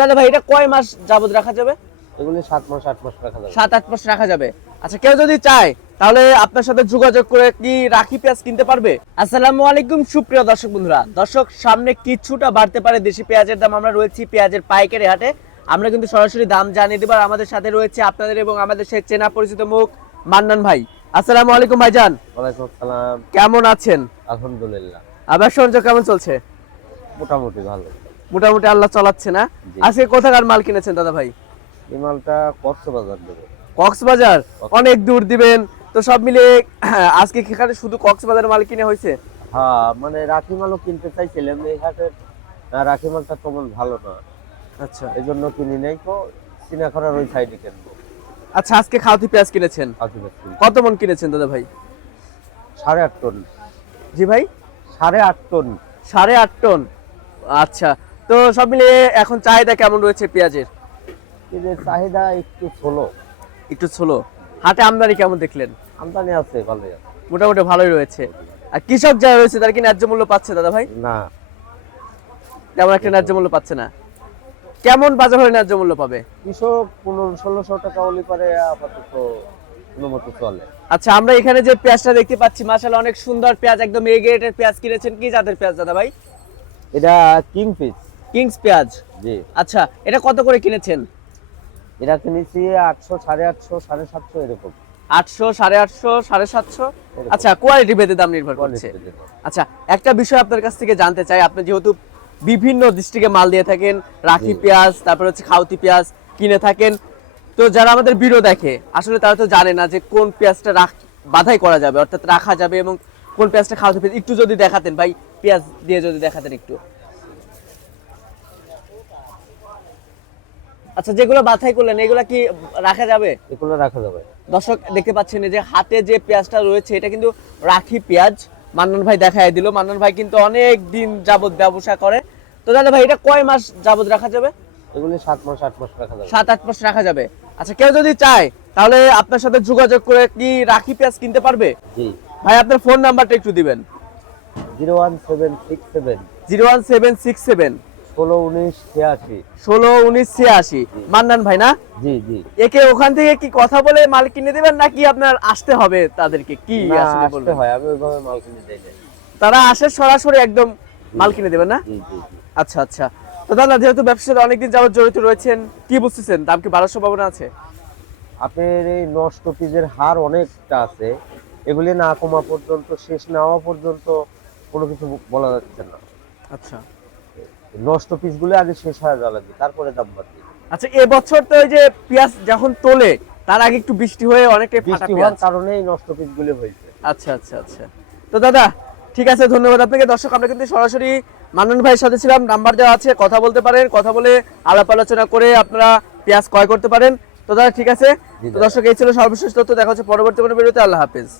দাদা ভাই এটা কয় মাস যাবত রাখা যাবে? এগুলি 7 মাস 8 মাস রাখা যাবে। 7-8 মাস রাখা যাবে। আচ্ছা, কেউ যদি চায় তাহলে আপনার সাথে যোগাযোগ করে কি রাখি পেঁয়াজ কিনতে পারবে? আসসালামু আলাইকুম সুপ্রিয় দর্শক বন্ধুরা। দর্শক, সামনে কিছুটা বাড়তে পারে দেশি পেঁয়াজের দাম। আমরা রয়েছি পেঁয়াজের পাইকারি হাটে। আমরা কিন্তু সরাসরি দাম জানিয়ে দেব। আমাদের সাথে রয়েছে আপনাদের এবং আমাদের সেই চেনা পরিচিত মুখ মান্নান ভাই। আসসালামু আলাইকুম ভাইজান। ওয়ালাইকুম আসসালাম। কেমন আছেন? আলহামদুলিল্লাহ। ব্যবসা বাণিজ্য কেমন চলছে? মোটামুটি ভালো। মোটামুটি আল্লাহ চালাচ্ছে না। জি। আজকে কোথাকার মাল কিনেছেন দাদা ভাই? এই মালটা কক্সবাজার দেবে। কক্সবাজার? অনেক দূর দিবেন তো, সব মিলে আজকে কি এখানে শুধু কক্সবাজার মাল কিনে হয়েছে? হ্যাঁ, মানে রাখি মালও কিনতে চাইছিলাম, এই হাটের রাখি মালটা তেমন ভালো না, আচ্ছা এই জন্য কিনি নাই। তো চিনাখরার ওই সাইডে কিনবো। আচ্ছা, আজকে খাওয়াতি পেঁয়াজ কিনেছেন? কাজু ব্যস্ত। কত মন কিনেছেন দাদা ভাই? 8.5 টন। জি ভাই, 8.5 টন। 8.5 টন। আচ্ছা, তো সব মিলিয়ে এখন চাহিদা কেমন রয়েছে পেঁয়াজের? এদের চাহিদা একটু ছোলো। একটু ছোলো। হাটে আমদানি কেমন দেখলেন? আমদানি আছে, ভালোই আছে। মোটামুটি ভালোই রয়েছে। আর কৃষক যারা রয়েছে তারা কি ন্যায্য মূল্য পাচ্ছে দাদা ভাই? না, তেমন একটা ন্যায্য মূল্য পাচ্ছে না। কেমন বাজার হলে ন্যায্য মূল্য পাবে? কৃষক 1500-1600 টাকা হলে পারে আপাতত কোনো মতো চলে। আচ্ছা, আমরা এখানে যে পেঁয়াজটা দেখতে পাচ্ছি মাশাআল্লাহ অনেক সুন্দর পেঁয়াজ, একদম এ গ্রেডের পেঁয়াজ কিনেছেন। কি জাতের পেঁয়াজ দাদা ভাই? এটা কিং পিস। কিংস পেঁয়াজ। জি। আচ্ছা, এটা কত করে কিনেছেন? এটা কিনেছি 800, 850, 750 এরকম। 800, 850, 750। আচ্ছা, কোয়ালিটি ভেদে দাম নির্ভর করছে। আচ্ছা, একটা বিষয় আপনার কাছ থেকে জানতে চাই। আপনি যেহেতু বিভিন্ন ডিস্ট্রিক্টে মাল দিয়ে থাকেন, রাখি পেঁয়াজ, তারপর হচ্ছে খাউতি পেঁয়াজ কিনে থাকেন, তো যারা আমাদের ভিডিও দেখে আসলে তারা তো জানে না যে কোন পেঁয়াজটা বাধাই করা যাবে, অর্থাৎ রাখা যাবে, এবং কোন পেঁয়াজটা খাওয়াতে পেঁয়াজ। একটু যদি দেখাতেন ভাই, পেঁয়াজ দিয়ে যদি দেখাতেন একটু। আচ্ছা, যেগুলো বাছাই করলেন এগুলা কি রাখা যাবে? এগুলো রাখা যাবে। দর্শক দেখতে পাচ্ছেন যে হাতে যে পেঁয়াজটা রয়েছে এটা কিন্তু রাখি পেঁয়াজ। মান্নান ভাই দেখায় দিল। মান্নান ভাই কিন্তু অনেক দিন যাবত ব্যবসা করে। তো দাদা ভাই এটা কয় মাস যাবত রাখা যাবে? এগুলি 7 মাস 8 মাস রাখা যাবে। 7-8 মাস রাখা যাবে। আচ্ছা, কেউ যদি চায় তাহলে আপনার সাথে যোগাযোগ করে কি রাখি পেঁয়াজ কিনতে পারবে? জি। ভাই আপনার ফোন নাম্বারটা একটু দিবেন। 01767 01767 161986। 161986। মান্নান ভাই না? জি জি। একে ওখান থেকে কি কথা বলে মাল কিনে দিবেন নাকি আপনার আসতে হবে তাদেরকে? কি না, আসলে আসতে বলবেন? হয়, আমি ওইভাবে মাল কিনে দেই না। তারা আসে সরাসরি একদম মাল কিনে দেবেন না? জি জি জি। আচ্ছা আচ্ছা। তো দাদা, যেহেতু ব্যবসার সাথে অনেকদিন যাবত জড়িত রয়েছেন, কি বুঝতেছেন দাম কি বাড়ার সম্ভাবনা আছে? আপনার এই নষ্ট পিসের হার অনেকটা আছে, এগুলি না কমা পর্যন্ত, শেষ না হওয়া পর্যন্ত কোনো কিছু বলা যাচ্ছে না। আচ্ছা নষ্ট পিসগুলো আগে শেষ হয়ে যাওয়া লাগবে, তারপরে দাম বাড়বে। আচ্ছা, এবছর তো ওই যে পেঁয়াজ যখন তোলে তার আগে একটু বৃষ্টি হয়ে অনেকটাই ফাটা বৃষ্টি পেঁয়াজ। হওয়ার কারণে এই নষ্ট পিসগুলো হয়েছে। আচ্ছা আচ্ছা আচ্ছা। তো দাদা ঠিক আছে, ধন্যবাদ আপনাকে। দর্শক, আমরা কিন্তু সরাসরি মান্নান ভাইয়ের সাথে ছিলাম। নাম্বার দেওয়া আছে, কথা বলতে পারেন। কথা বলে আলাপ আলোচনা করে আপনারা পেঁয়াজ ক্রয় করতে পারেন। তো দাদা ঠিক আছে। তো দর্শক, এই ছিল সর্বশেষ তথ্য। দেখা হচ্ছে পরবর্তী কোনো ভিডিওতে। আল্লাহ হাফেজ।